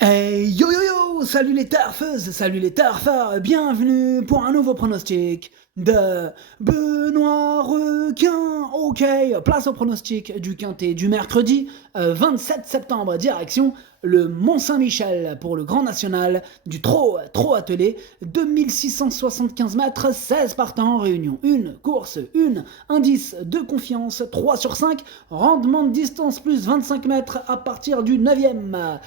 Hey yo yo yo, salut les turfeuses, salut les turfeurs, bienvenue pour un nouveau pronostic de Benoît Requin. Ok, place au pronostic du quintet du mercredi 27 septembre, direction le Mont-Saint-Michel pour le Grand National du trot attelé, 2675 mètres, 16 partants en réunion, une course, une indice de confiance, 3 sur 5, rendement de distance plus 25 mètres à partir du 9e.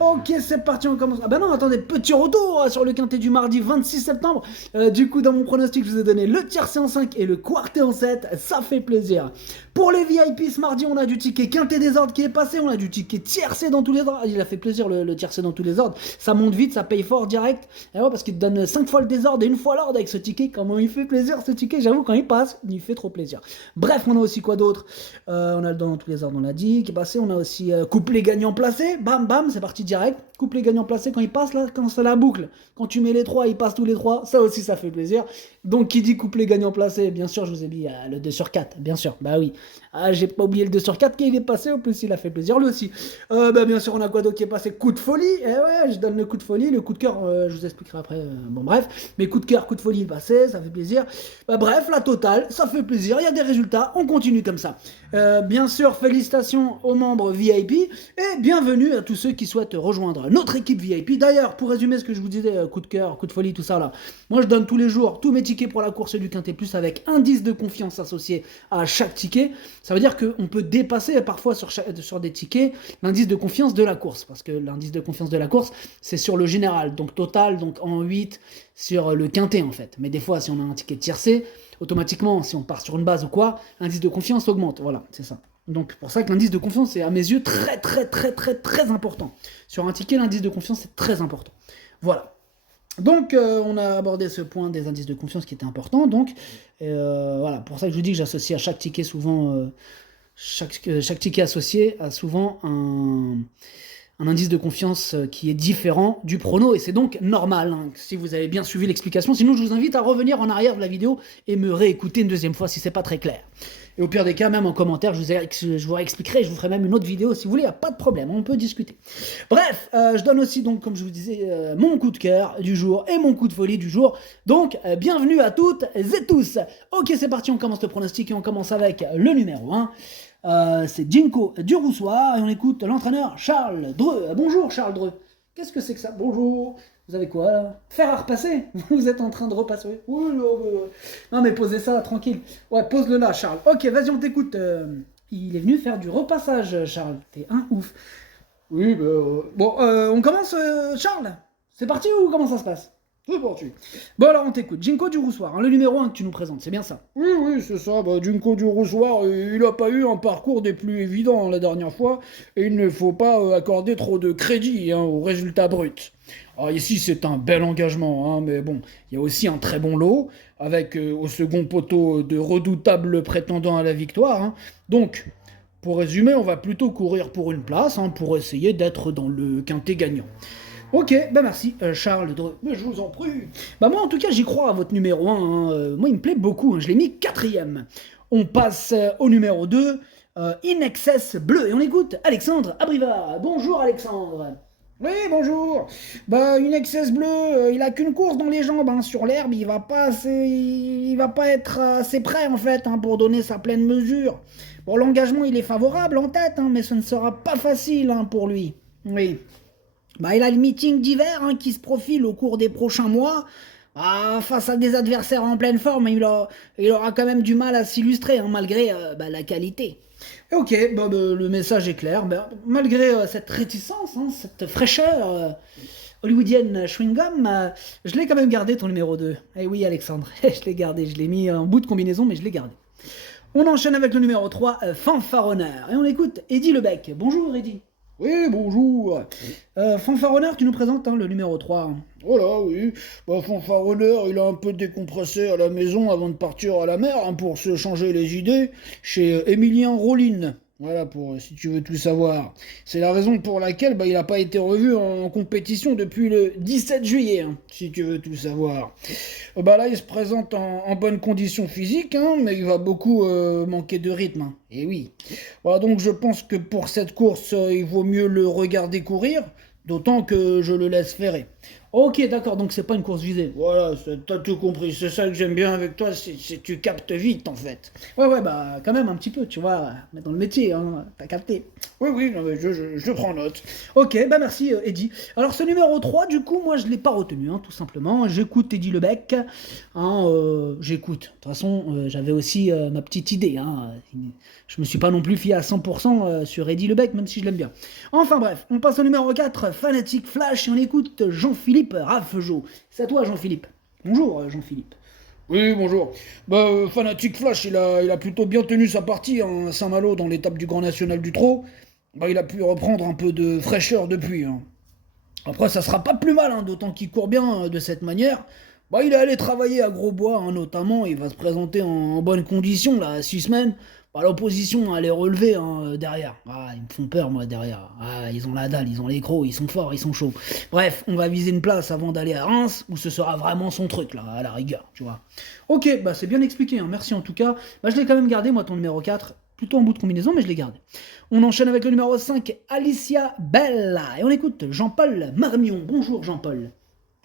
Ok, c'est parti, on commence. Ah bah non, attendez, petit retour sur le quintet du mardi 26 septembre. Du coup, dans mon pronostic, je vous ai donné le tiercé en 5 et le quarté en 7. Ça fait plaisir. Pour les VIP, ce mardi, on a du ticket quintet des ordres qui est passé. On a du ticket tiercé dans tous les ordres. Il a fait plaisir le tiercé dans tous les ordres. Ça monte vite, ça paye fort direct. Et ouais, parce qu'il te donne 5 fois le désordre et une fois l'ordre avec ce ticket. Comment il fait plaisir ce ticket, j'avoue, quand il passe, il fait trop plaisir. Bref, on a aussi quoi d'autre? On a le dans tous les ordres, on l'a dit, qui est passé. On a aussi couplet gagnant placé. Bam, bam, c'est parti direct. Couplet gagnant placé quand il passe là, quand c'est la boucle. Quand tu mets les 3, il passe tous les 3. Ça aussi, ça fait plaisir. Donc, qui dit couplet gagnant placé, bien sûr, je vous ai mis le 2 sur 4. Bien sûr, bah oui. Ah, j'ai pas oublié le 2 sur 4 qui il est passé. En plus, il a fait plaisir lui aussi. Bah, bien sûr, on a quoi d'autre qui est passé? Coup de folie. Eh ouais, je donne le coup de folie. Le coup de cœur, je vous expliquerai après. Bon, bref. Mais coup de cœur, coup de folie, il est passé. Ça fait plaisir. Bah, bref, la totale, ça fait plaisir. Il y a des résultats. On continue comme ça. Bien sûr, félicitations aux membres VIP et bienvenue à tous ceux qui souhaitent rejoindre notre équipe VIP. D'ailleurs, pour résumer ce que je vous disais, coup de cœur, coup de folie, tout ça là, moi je donne tous les jours tous mes tickets pour la course du Quintet Plus avec indice de confiance associé à chaque ticket. Ça veut dire qu'on peut dépasser parfois sur des tickets l'indice de confiance de la course, parce que l'indice de confiance de la course, c'est sur le général, donc total, donc en 8 sur le Quintet en fait. Mais des fois, si on a un ticket tiercé, automatiquement, si on part sur une base ou quoi, l'indice de confiance augmente. Voilà, c'est ça. Donc pour ça que l'indice de confiance est à mes yeux très important. Sur un ticket, l'indice de confiance est très important. Voilà. Donc on a abordé ce point des indices de confiance qui était important. Donc voilà, pour ça que je vous dis que j'associe à chaque ticket souvent, chaque ticket associé a souvent un indice de confiance qui est différent du prono, et c'est donc normal, hein, si vous avez bien suivi l'explication. Sinon, je vous invite à revenir en arrière de la vidéo et me réécouter une deuxième fois si c'est pas très clair. Et au pire des cas, même en commentaire, je vous réexpliquerai, je vous ferai même une autre vidéo si vous voulez, il n'y a pas de problème, on peut discuter. Bref, je donne aussi, donc, comme je vous disais, mon coup de cœur du jour et mon coup de folie du jour. Donc, bienvenue à toutes et tous. Ok, c'est parti, on commence le pronostic et on commence avec le numéro 1. C'est Jinko du Roussoir et on écoute l'entraîneur Charles Dreux. Bonjour Charles Dreux. Qu'est-ce que c'est que ça? Bonjour. Vous avez quoi là? Faire à repasser? Vous êtes en train de repasser? Oui, non, mais posez ça tranquille. Ouais, pose-le là, Charles. Ok, vas-y, on t'écoute. Il est venu faire du repassage, Charles. T'es un ouf. Oui, bah. Bon, on commence, Charles? C'est parti ou comment ça se passe? C'est parti. Bon, alors on t'écoute. Jinko du Roussoir, hein, le numéro 1 que tu nous présentes, c'est bien ça? Oui, oui, c'est ça. Bah, Junko du Roussoir, il n'a pas eu un parcours des plus évidents la dernière fois, et il ne faut pas accorder trop de crédit aux résultats bruts. Alors ici, c'est un bel engagement, hein, mais bon, il y a aussi un très bon lot, avec au second poteau de redoutables prétendants à la victoire, hein. Donc, pour résumer, on va plutôt courir pour une place, hein, pour essayer d'être dans le quintet gagnant. Ok, bah merci Charles Dreux. Mais je vous en prie. Bah moi en tout cas j'y crois à votre numéro 1. Hein. Moi il me plaît beaucoup, hein. Je l'ai mis quatrième. On passe au numéro 2, In Excess Bleu. Et on écoute Alexandre Abrivard. Bonjour Alexandre. Oui, bonjour. Bah, une excess bleue, il a qu'une course dans les jambes, hein. Sur l'herbe, il va pas être assez prêt en fait, hein, pour donner sa pleine mesure. Bon, l'engagement, il est favorable en tête, hein, mais ce ne sera pas facile, hein, pour lui. Oui. Bah, il a le meeting d'hiver, hein, qui se profile au cours des prochains mois. Ah, face à des adversaires en pleine forme, il aura quand même du mal à s'illustrer, hein, malgré la qualité. Ok, bah, le message est clair. Bah, malgré cette réticence, hein, cette fraîcheur hollywoodienne chewing-gum, je l'ai quand même gardé ton numéro 2. Eh oui, Alexandre, je l'ai gardé. Je l'ai mis en bout de combinaison, mais je l'ai gardé. On enchaîne avec le numéro 3, Fanfaronneur. Et on écoute Eddie Lebec. Bonjour Eddie. Oui, bonjour. Fanfaronneur, tu nous présentes, hein, le numéro 3. Voilà, oui. Bah, Fanfaronneur, il a un peu décompressé à la maison avant de partir à la mer, hein, pour se changer les idées chez Émilien Rollin. Voilà, pour si tu veux tout savoir. C'est la raison pour laquelle il n'a pas été revu en compétition depuis le 17 juillet, hein, si tu veux tout savoir. Là, il se présente en bonne condition physique, hein, mais il va beaucoup manquer de rythme, hein. Et oui. Voilà, donc je pense que pour cette course, il vaut mieux le regarder courir D'autant que je le laisse ferrer. Ok, d'accord, donc c'est pas une course visée. Voilà, t'as tout compris. C'est ça que j'aime bien avec toi, c'est tu captes vite en fait. Ouais, bah quand même un petit peu, tu vois, mais dans le métier, hein, t'as capté. Oui, oui, non, mais je prends note. Ok, bah merci Eddy. Alors ce numéro 3, du coup, moi je l'ai pas retenu, hein, tout simplement. J'écoute Eddy Lebec. J'écoute. De toute façon, j'avais aussi ma petite idée. Hein. Je me suis pas non plus fié à 100% sur Eddy Lebec, même si je l'aime bien. Enfin bref, on passe au numéro 4, Fanatic Flash, et on écoute Jean-Philippe Raffejo. C'est à toi Jean-Philippe. Bonjour Jean-Philippe. Oui, bonjour. Fanatic Flash, il a plutôt bien tenu sa partie hein, à Saint-Malo dans l'étape du Grand National du Trot. Il a pu reprendre un peu de fraîcheur depuis. Hein. Après, ça sera pas plus mal, hein, d'autant qu'il court bien de cette manière. Il est allé travailler à Grosbois, hein, notamment. Il va se présenter en bonne condition, là, à 6 semaines. L'opposition, elle est relevée hein, derrière. Ils me font peur, moi, derrière. Ils ont la dalle, ils ont les crocs, ils sont forts, ils sont chauds. Bref, on va viser une place avant d'aller à Reims, où ce sera vraiment son truc, là, à la rigueur, tu vois. Ok, c'est bien expliqué, hein, merci en tout cas. Je l'ai quand même gardé, moi, ton numéro 4. Plutôt en bout de combinaison, mais je l'ai gardé. On enchaîne avec le numéro 5, Alicia Bella. Et on écoute Jean-Paul Marmion. Bonjour Jean-Paul.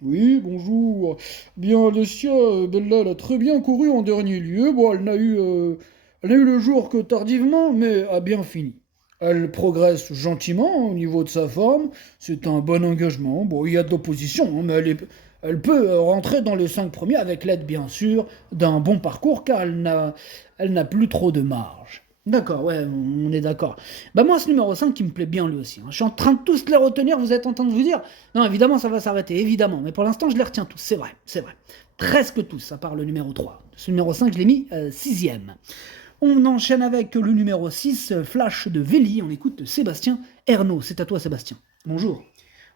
Oui, bonjour. Bien, Alessia Bella, elle a très bien couru en dernier lieu. Elle n'a eu le jour que tardivement, mais a bien fini. Elle progresse gentiment au niveau de sa forme. C'est un bon engagement. Il y a de l'opposition, hein, mais elle peut rentrer dans les 5 premiers avec l'aide, bien sûr, d'un bon parcours, car elle n'a plus trop de marge. D'accord, ouais, on est d'accord. Moi, ce numéro 5 qui me plaît bien lui aussi. Hein. Je suis en train de tous les retenir, vous êtes en train de vous dire, non, évidemment, ça va s'arrêter, évidemment. Mais pour l'instant, je les retiens tous, c'est vrai, c'est vrai. Presque tous, à part le numéro 3. Ce numéro 5, je l'ai mis 6ème. On enchaîne avec le numéro 6, Flash de Véli. On écoute Sébastien Ernaud. C'est à toi, Sébastien. Bonjour.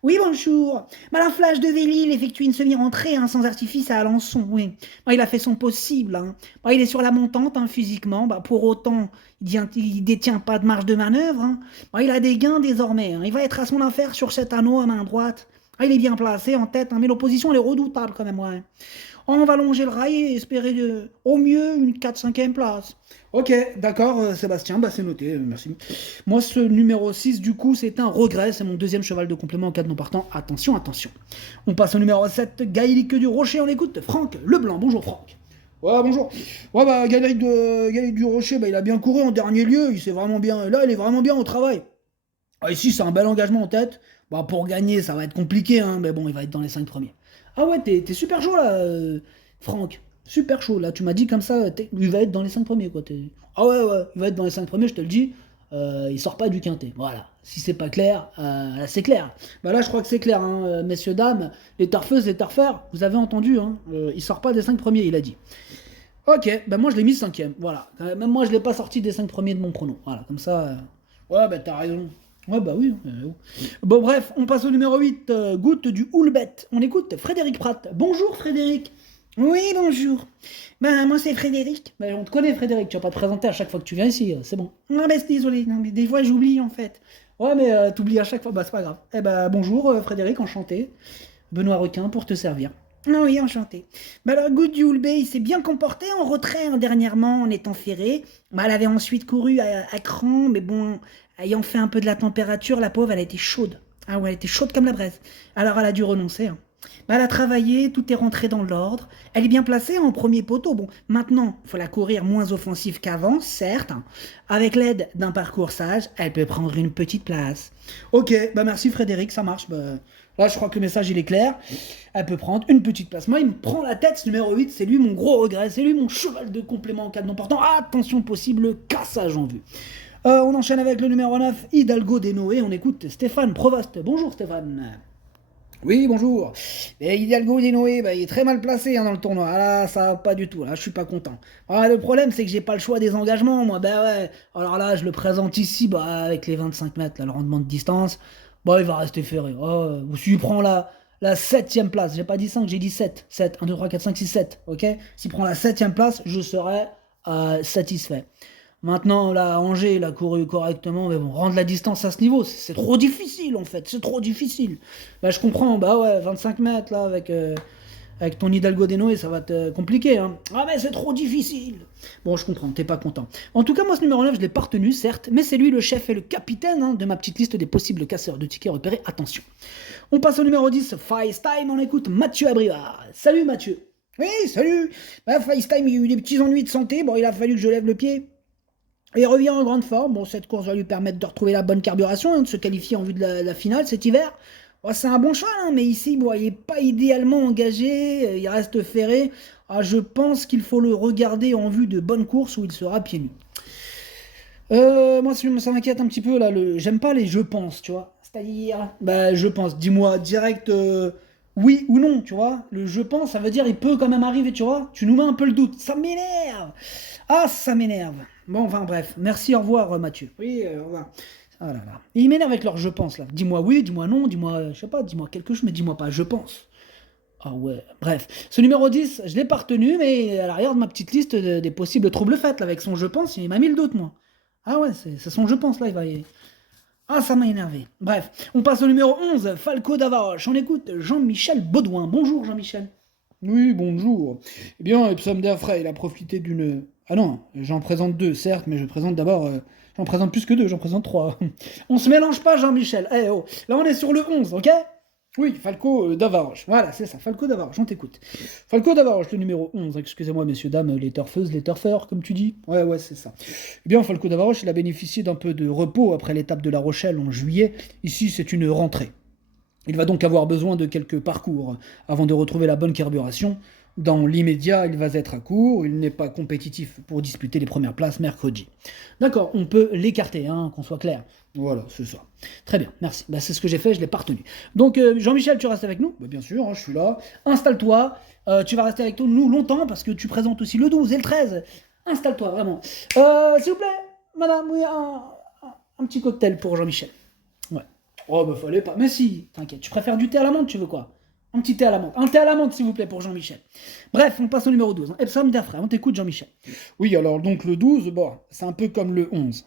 Oui, bonjour. La Flash de Véli, il effectue une semi-rentrée hein, sans artifice à Alençon, oui. Il a fait son possible. Hein. Il est sur la montante hein, physiquement. Pour autant, il détient pas de marge de manœuvre. Hein. Il a des gains désormais. Hein. Il va être à son affaire sur cet anneau à main droite. Il est bien placé en tête, hein, mais l'opposition elle est redoutable quand même. Ouais. On va longer le rail et espérer au mieux une 4-5e place. Ok, d'accord, Sébastien, c'est noté, merci. Moi, ce numéro 6, du coup, c'est un regret, c'est mon deuxième cheval de complément en cas de non partant. Attention, attention. On passe au numéro 7, Gaëlic du Rocher, on écoute Franck Leblanc. Bonjour Franck. Ouais, bonjour. Gaëlic du Rocher, il a bien couru en dernier lieu, il est vraiment bien au travail. Ici, c'est un bel engagement en tête. Pour gagner, ça va être compliqué, hein, mais bon, il va être dans les 5 premiers. Ah ouais, t'es super chaud là, Franck. Super chaud, là, tu m'as dit comme ça, il va être dans les 5 premiers, quoi. Ah ouais, il va être dans les 5 premiers, je te le dis, il sort pas du quintet, voilà. Si c'est pas clair, là, c'est clair. Là, je crois que c'est clair, hein, messieurs, dames, les tarfeuses, les tarfeurs, vous avez entendu, hein, il sort pas des 5 premiers, il a dit. Ok, moi, je l'ai mis 5ème, voilà. Même moi, je l'ai pas sorti des 5 premiers de mon pronom, voilà, comme ça... Ouais, t'as raison. Ouais, oui. Bon, bref, on passe au numéro 8, Goutte du Houlbet. On écoute Frédéric Pratt. Bonjour, Frédéric. Oui, bonjour. Moi, c'est Frédéric. On te connaît, Frédéric. Tu vas pas te présenter à chaque fois que tu viens ici, c'est bon. Non, c'est désolé. Non, mais des fois, j'oublie, en fait. Ouais, mais t'oublies à chaque fois. C'est pas grave. Bonjour, Frédéric, enchanté. Benoît Requin pour te servir. Oui, enchanté. Alors, Goutte du Houlbet, il s'est bien comporté en retrait dernièrement en étant ferré. Elle avait ensuite couru à cran, mais bon, ayant fait un peu de la température, la pauvre, elle a été chaude. Ah ouais, elle était chaude comme la braise. Alors, elle a dû renoncer. Hein. Elle a travaillé, tout est rentré dans l'ordre. Elle est bien placée en premier poteau. Bon, maintenant, il faut la courir moins offensive qu'avant, certes. Hein. Avec l'aide d'un parcours sage, elle peut prendre une petite place. Ok, merci Frédéric, ça marche. Là, je crois que le message, il est clair. Elle peut prendre une petite place. Moi, il me prend la tête, ce numéro 8. C'est lui mon gros regret. C'est lui mon cheval de complément en cas de non portant. Attention, possible cassage en vue. On enchaîne avec le numéro 9, Hidalgo des Noé. On écoute Stéphane Provost. Bonjour Stéphane. Oui, bonjour. Et Hidalgo des Noé, il est très mal placé hein, dans le tournoi. Ah là, ça va pas du tout. Là, je suis pas content. Le problème, c'est que j'ai pas le choix des engagements, moi. Ouais. Alors là, je le présente ici, avec les 25 mètres, là, le rendement de distance. Il va rester ferré. S'il prend la 7ème place, j'ai pas dit 5, j'ai dit 7. 7, 1, 2, 3, 4, 5, 6, 7. Ok. S'il prend la 7ème place, je serai satisfait. Maintenant, là, Angers, il a couru correctement, mais bon, rendre la distance à ce niveau, c'est trop difficile, en fait, c'est trop difficile. Je comprends, 25 mètres, là, Avec ton Hidalgo d'Enoé, ça va te compliquer, hein. Ah mais c'est trop difficile. Bon, je comprends, t'es pas content. En tout cas, moi, ce numéro 9, je l'ai pas retenu, certes, mais c'est lui le chef et le capitaine hein, de ma petite liste des possibles casseurs de tickets repérés. Attention. On passe au numéro 10, FaceTime, on écoute Mathieu Abrivard. Salut Mathieu. Oui, salut. Bah, FaceTime, il y a eu des petits ennuis de santé. Bon, il a fallu que je lève le pied. Et il revient en grande forme. Bon, cette course va lui permettre de retrouver la bonne carburation, hein, de se qualifier en vue de la finale cet hiver. Bon, c'est un bon cheval, hein, mais ici, bon, il n'est pas idéalement engagé. Il reste ferré. Ah, je pense qu'il faut le regarder en vue de bonnes courses où il sera pieds nus. Moi, ça m'inquiète un petit peu, là. J'aime pas les je pense, tu vois. C'est-à-dire, bah, je pense. Dis-moi direct oui ou non, tu vois. Le je pense, ça veut dire il peut quand même arriver, tu vois. Tu nous mets un peu le doute. Ça m'énerve. Ah, ça m'énerve. Bon, enfin, bref. Merci, au revoir, Mathieu. Oui, au revoir. Ah là là. Et il m'énerve avec leur je pense, là. Dis-moi oui, dis-moi non, dis-moi, je sais pas, dis-moi quelque chose, mais dis-moi pas je pense. Ah ouais, bref. Ce numéro 10, je l'ai pas retenu, mais à l'arrière de ma petite liste des possibles troubles faits, là, avec son je pense, il m'a mis le doute, moi. Ah ouais, c'est son je pense, là, il va y... Ah, ça m'a énervé. Bref, on passe au numéro 11, Falco d'Avaroche. On écoute Jean-Michel Baudouin. Bonjour, Jean-Michel. Oui, bonjour. Eh bien, Epsom Derfray, il a profité d'une... Ah non, j'en présente deux, certes, mais je présente d'abord... J'en présente plus que deux, j'en présente trois. On se mélange pas, Jean-Michel. Eh oh, là on est sur le 11, ok? Oui, Falco d'Avaroche. Voilà, c'est ça, Falco d'Avaroche, on t'écoute. Falco d'Avaroche, le numéro 11. Excusez-moi, messieurs, dames, les turfeuses, les turfeurs, comme tu dis. Ouais, c'est ça. Eh bien, Falco d'Avaroche, il a bénéficié d'un peu de repos après l'étape de La Rochelle en juillet. Ici, c'est une rentrée. Il va donc avoir besoin de quelques parcours avant de retrouver la bonne carburation. Dans l'immédiat, il va être à court, il n'est pas compétitif pour disputer les premières places mercredi. D'accord, on peut l'écarter, hein, qu'on soit clair. Voilà, c'est ça. Très bien, merci. Bah, c'est ce que j'ai fait, je ne l'ai pas retenu. Donc, Jean-Michel, tu restes avec nous? Bah, bien sûr, hein, je suis là. Installe-toi, tu vas rester avec nous longtemps parce que tu présentes aussi le 12 et le 13. Installe-toi, vraiment. S'il vous plaît, madame, oui, un petit cocktail pour Jean-Michel. Ouais. Oh, bah fallait pas. Mais si, t'inquiète, tu préfères du thé à la menthe, tu veux quoi? Un petit thé à la menthe. Un thé à la menthe, s'il vous plaît, pour Jean-Michel. Bref, on passe au numéro 12. Epsom Derfray, on t'écoute, Jean-Michel. Oui, alors donc le 12, bon, c'est un peu comme le 11.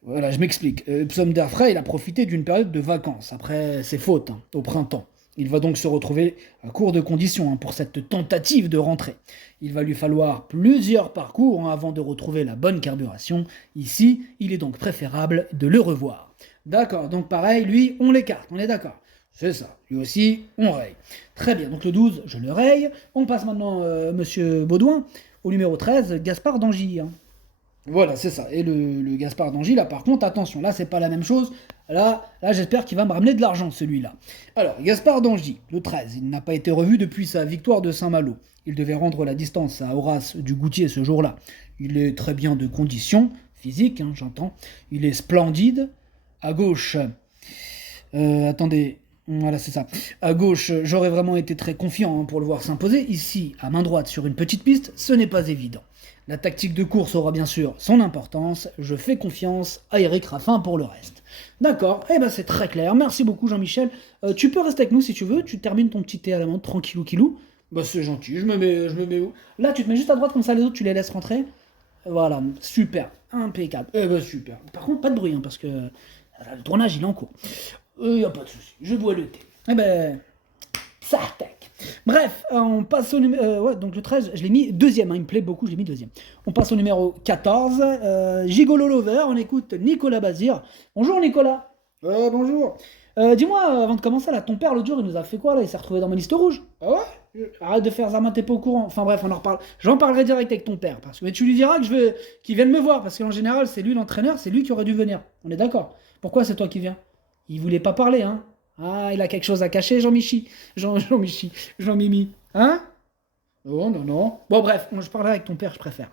Voilà, je m'explique. Epsom Derfray, il a profité d'une période de vacances, après ses fautes, hein, au printemps. Il va donc se retrouver à court de conditions hein, pour cette tentative de rentrée. Il va lui falloir plusieurs parcours hein, avant de retrouver la bonne carburation. Ici, il est donc préférable de le revoir. D'accord, donc pareil, lui, on l'écarte, on est d'accord. C'est ça. Lui aussi, on raye. Très bien, donc le 12, je le raye. On passe maintenant, monsieur Baudouin, au numéro 13, Gaspard d'Angy. Hein. Voilà, c'est ça. Et le Gaspard d'Angy, là, par contre, attention, là, c'est pas la même chose. Là j'espère qu'il va me ramener de l'argent, celui-là. Alors, Gaspard d'Angy, le 13, il n'a pas été revu depuis sa victoire de Saint-Malo. Il devait rendre la distance à Horace du Goutier ce jour-là. Il est très bien de condition, physique, hein, j'entends. Il est splendide. À gauche... attendez... Voilà, c'est ça. À gauche, j'aurais vraiment été très confiant hein, pour le voir s'imposer. Ici, à main droite, sur une petite piste, ce n'est pas évident. La tactique de course aura bien sûr son importance. Je fais confiance à Eric Raffin pour le reste. D'accord, eh ben c'est très clair. Merci beaucoup Jean-Michel. Tu peux rester avec nous si tu veux. Tu termines ton petit thé à la menthe, tranquillou kilou. Bah c'est gentil, je me mets où? Là, tu te mets juste à droite comme ça, les autres, tu les laisses rentrer. Voilà, super, impeccable. Eh ben super. Par contre, pas de bruit, hein, parce que le tournage, il est en cours. Y a pas de souci, je bois le thé. Eh ben, ça attaque. Bref, on passe au numéro... ouais, donc le 13, je l'ai mis deuxième, hein, il me plaît beaucoup, je l'ai mis deuxième. On passe au numéro 14, Gigolo Lover, on écoute Nicolas Bazir. Bonjour Nicolas. Bonjour. Dis-moi, avant de commencer, là, ton père, l'autre jour, il nous a fait quoi, là? Il s'est retrouvé dans ma liste rouge. Ah ouais? Arrête de faire Zama, t'es pas au courant. Enfin bref, on en reparle. J'en parlerai direct avec ton père. Parce que mais tu lui diras que je veux qu'il vienne me voir. Parce qu'en général, c'est lui l'entraîneur, c'est lui qui aurait dû venir. On est d'accord? Pourquoi c'est toi qui viens? Il voulait pas parler, hein? Ah, il a quelque chose à cacher, Jean-Michi. Jean-Mimi. Hein? Non, non, non. Bon, bref, je parlerai avec ton père, je préfère.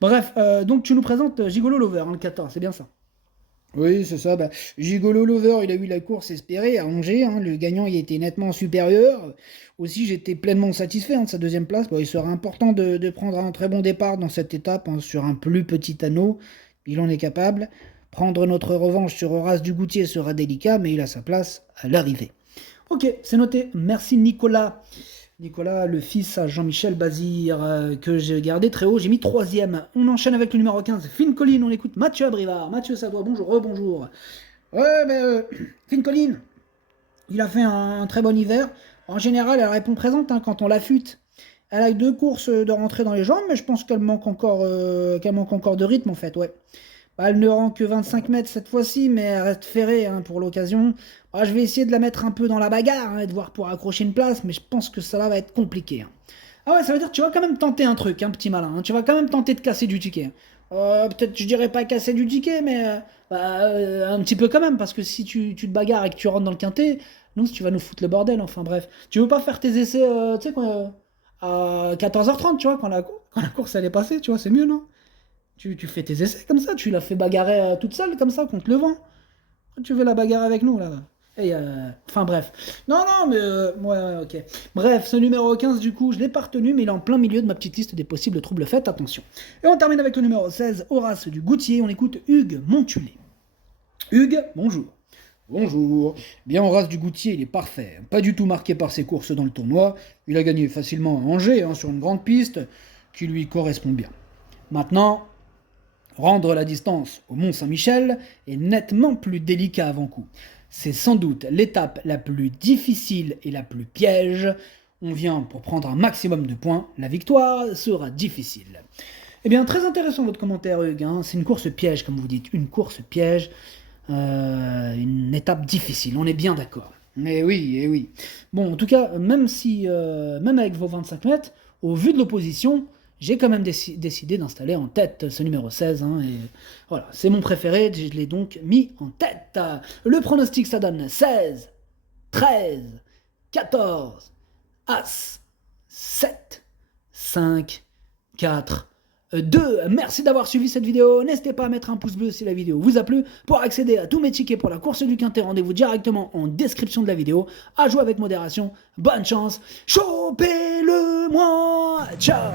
Bref, donc tu nous présentes Gigolo Lover, hein, le 14, c'est bien ça? Oui, c'est ça. Bah, Gigolo Lover, il a eu la course espérée à Angers. Hein, le gagnant y était nettement supérieur. Aussi, j'étais pleinement satisfait hein, de sa deuxième place. Bon, il sera important de prendre un très bon départ dans cette étape hein, sur un plus petit anneau. Il en est capable. Prendre notre revanche sur Horace du Goutier sera délicat, mais il a sa place à l'arrivée. Ok, c'est noté. Merci Nicolas. Nicolas, le fils à Jean-Michel Bazir, que j'ai gardé très haut, j'ai mis troisième. On enchaîne avec le numéro 15, Finn Colline, on écoute Mathieu Abrivard. Mathieu Sadois, bonjour, rebonjour. Ouais, mais Finn Colline, il a fait un très bon hiver. En général, elle répond présente quand on l'affûte. Elle a 2 courses de rentrée dans les jambes, mais je pense qu'elle manque encore de rythme en fait, ouais. Bah, elle ne rend que 25 mètres cette fois-ci, mais elle reste ferrée pour l'occasion. Ah, je vais essayer de la mettre un peu dans la bagarre et de voir pour accrocher une place, mais je pense que ça va être compliqué. Ah ouais, ça veut dire que tu vas quand même tenter un truc, petit malin. Tu vas quand même tenter de casser du ticket. Peut-être, je dirais pas casser du ticket, mais un petit peu quand même, parce que si tu te bagarres et que tu rentres dans le quintet, nous, tu vas nous foutre le bordel, enfin bref. Tu veux pas faire tes essais, tu sais, à 14h30, tu vois, quand la course elle est passée, tu vois, c'est mieux, non? Tu fais tes essais comme ça, tu la fais bagarrer toute seule, comme ça, contre le vent. Tu veux la bagarre avec nous, là? Et enfin bref. Non, non, mais ouais, ok. Bref, ce numéro 15, du coup, je l'ai pas retenu, mais il est en plein milieu de ma petite liste des possibles troubles faits, attention. Et on termine avec le numéro 16, Horace du Goutier, on écoute Hugues Montulé. Hugues, bonjour. Bonjour. Bien, Horace du Goutier, il est parfait. Pas du tout marqué par ses courses dans le tournoi. Il a gagné facilement à Angers, sur une grande piste, qui lui correspond bien. Maintenant, rendre la distance au Mont-Saint-Michel est nettement plus délicat avant coup. C'est sans doute l'étape la plus difficile et la plus piège. On vient pour prendre un maximum de points. La victoire sera difficile. Eh bien, très intéressant votre commentaire, Hugues. C'est une course piège, comme vous dites. Une course piège. Une étape difficile, on est bien d'accord. Eh oui. Bon, en tout cas, même avec vos 25 mètres, au vu de l'opposition, j'ai quand même décidé d'installer en tête ce numéro 16. Et voilà, c'est mon préféré, je l'ai donc mis en tête. Le pronostic, ça donne 16, 13, 14, As, 7, 5, 4, 2. Merci d'avoir suivi cette vidéo. N'hésitez pas à mettre un pouce bleu si la vidéo vous a plu. Pour accéder à tous mes tickets pour la course du Quintet, rendez-vous directement en description de la vidéo. À jouer avec modération. Bonne chance. Chopez-le-moi. Ciao.